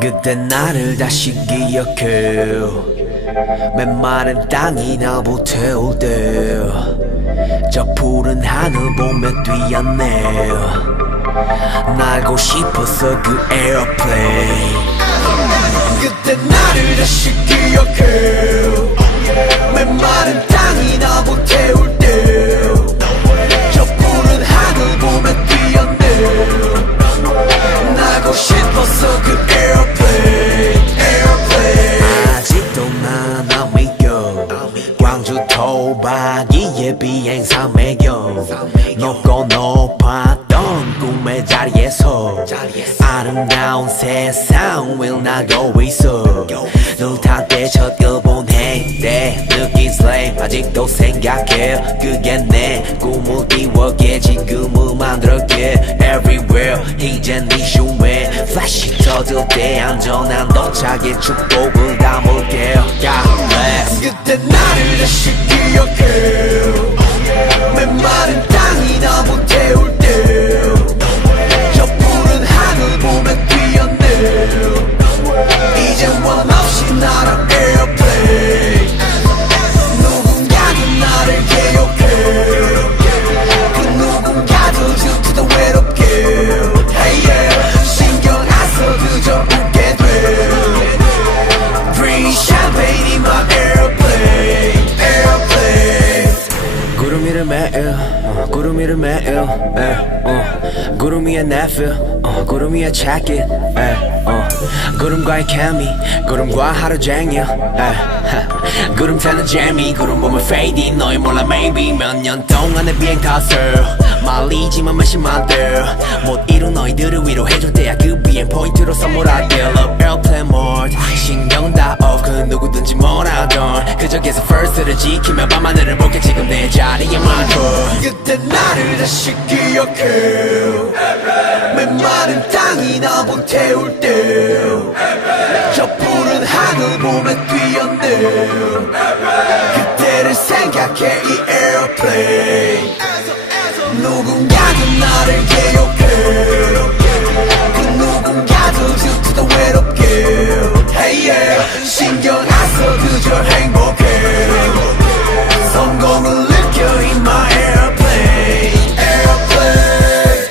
그때 나를 다시 기억해. 메마른 땅이 나 불태울 때 저 푸른 하늘 보며 뛰었네. 날고 싶었어 그 에어플레인. 그때 나를 다시 기억해. 메마른 땅이 나 불태울 때 저 푸른 하늘 보며 뛰었네. 날고 싶었어 그 에어플레인. 아직도 난 안 믿겨. 광주 토박이의 비행사 매겨. 높고 높았던 꿈의 자리에서 아름다운 세상 위를 나고 있어. 눈 탈 때 첫 일본 행때 느낀 슬레임 아직도 생각해. 그게 내 꿈을 이루게 지금을 만들었게. Everywhere 이젠 네 슈에 플래시 터질 때 안전한 도착의 축복을 담을게. God bless. 그때 나를 다시 기억해. 메마른 땅이 나 불태울 때 저 푸른 하늘 보며 뛰었네. 이젠 원 없이 날아 에어플레인. 누군가는 나를 기억해. 그 누군가도 지금도 외롭게. Hey yeah. 신경 안 써 그저 웃게 돼. Bring champagne in my airplane. Airplane. 구름 위를 매일 구름 위를 매일 구름 위에 내 feel 구름 위에 check it 구름과의 케미 구름과 하루 종일 구름 타는 재미 구름 보면 fading 너희 몰라 maybe 몇 년 동안의 비행 탓을 말리지만 몇십만 대못 이룬 너희들을 위로해줄 때야 그 비행 포인트로 선물할게. Love airplane mode 신경 다 off 그 누구든지 뭐라던 그저 계속 first를 지키며 밤하늘을 볼게. 지금 내 자리에 많고 그때 나를 다시 기억해. 메마른 땅이 나 불태울 때 저 푸른 하늘 보며 뛰었네. 그때를 생각해 이 에어플레인. 누군가는 나를 기억해. 그 누군가도 지금도 외롭게. Hey yeah. 신경 안 써 그저 행복해. 성공을 느껴 in my airplane. Airplane.